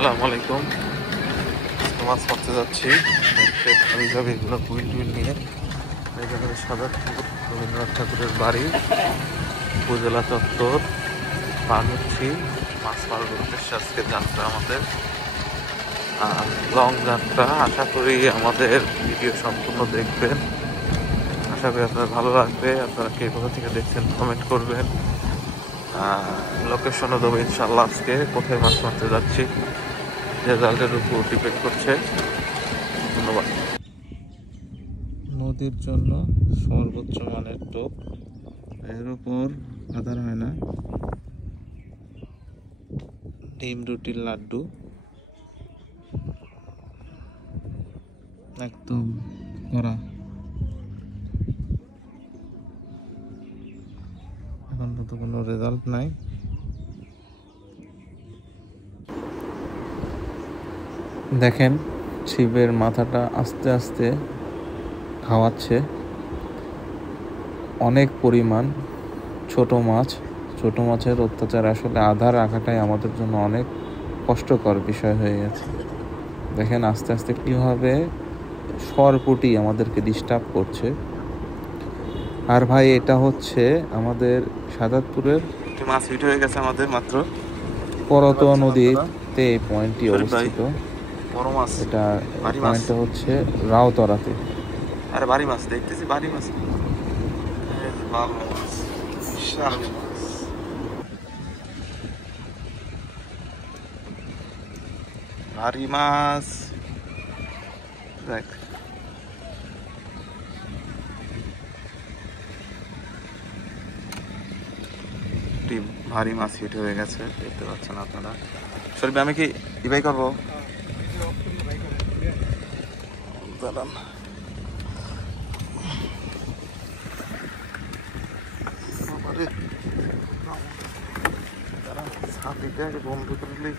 আসসালামু আলাইকুম। মাছ মারতে যাচ্ছি। আমি যাবো এগুলো কুইল টুইল নিয়ে। এখানে সাদাতপুর রবীন্দ্রনাথ ঠাকুরের বাড়ি, উপজেলা চত্বর পার হচ্ছি। মাছ মারার উদ্দেশ্যে আজকে যাত্রা আমাদের, লং যাত্রা। আশা করি আমাদের ভিডিও সম্পূর্ণ দেখবেন। আশা করি আপনার ভালো লাগবে। আপনারা কে কোথা থেকে দেখছেন কমেন্ট করবেন। লোকেশনও দেবো ইনশাল্লাহ। আজকে কোথায় মাছ মারতে যাচ্ছি রেজাল্টের উপর ডিপেন্ড করছে। ধন্যবাদ। নদীর জন্য সর্বোচ্চ মানের টোপ, এর উপর আধার হয় না। ডিম রুটির লাড্ডু একদম করা। এখন তো কোনো রেজাল্ট নাই। দেখেন ছিপের মাথাটা আস্তে আস্তে খাওয়াচ্ছে। অনেক পরিমাণ ছোট মাছ। ছোট মাছের অত্যাচার আসলে আধা রাখাটাই আমাদের জন্য অনেক কষ্টকর বিষয় হয়ে গেছে। দেখেন আস্তে আস্তে কীভাবে সরপুটি আমাদেরকে ডিস্টার্ব করছে। আর ভাই এটা হচ্ছে আমাদের সাদাতপুরের মাছ হিট হয়ে গেছে আমাদের মাত্র। করতোয়া নদীতে এই পয়েন্টটি অবস্থিত। বড় মাছ এটা পয়েন্টটা হচ্ছে রাউতরাতে। আরে বাড়ি মাছ দেখতেছি, বাড়ি মাছ, ভালো মাছ, বিশাল মাছ। ভারী মাছ দেখ। ভারী মাছ হিট হয়ে গেছে, দেখতে পাচ্ছেন আপনারা। শরীফ আমি কি ইবাই করবো? দাঁড়ান, বন্ধ করলি।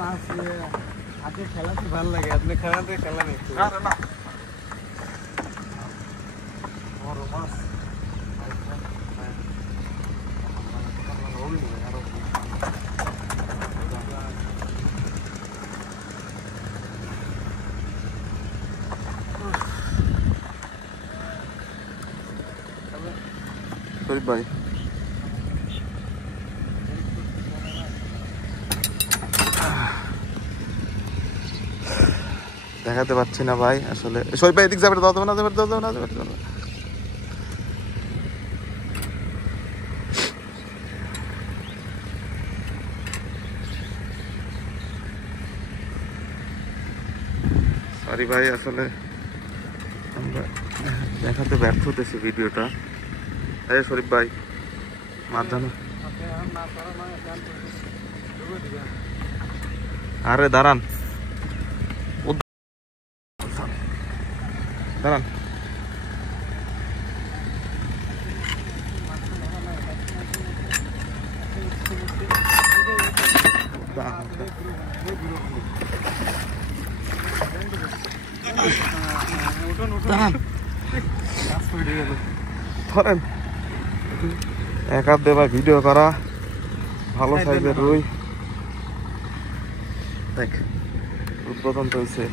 মাছ হাতে খেলাতে ভালো লাগে, আপনি খেলাতে খেলা নেই। না বড় মাছ শরীফ ভাই। দেখাতে পাচ্ছি না ভাই আসলে। শরীফ ভাই এদিক যাবে, দাও দেবে না, দেবে না, দেবে না। সরি ভাই, আসলে আমরা দেখাতে ব্যর্থ হতেছি ভিডিওটা। এই শরীফ ভাই মাছ জানো। আরে দাঁড়ান দাঁড়ান, ধরেন এক হাত দেবা ভিডিও করা। ভালো সাইজের রুই দেখ, উদ্বোধন হয়েছে।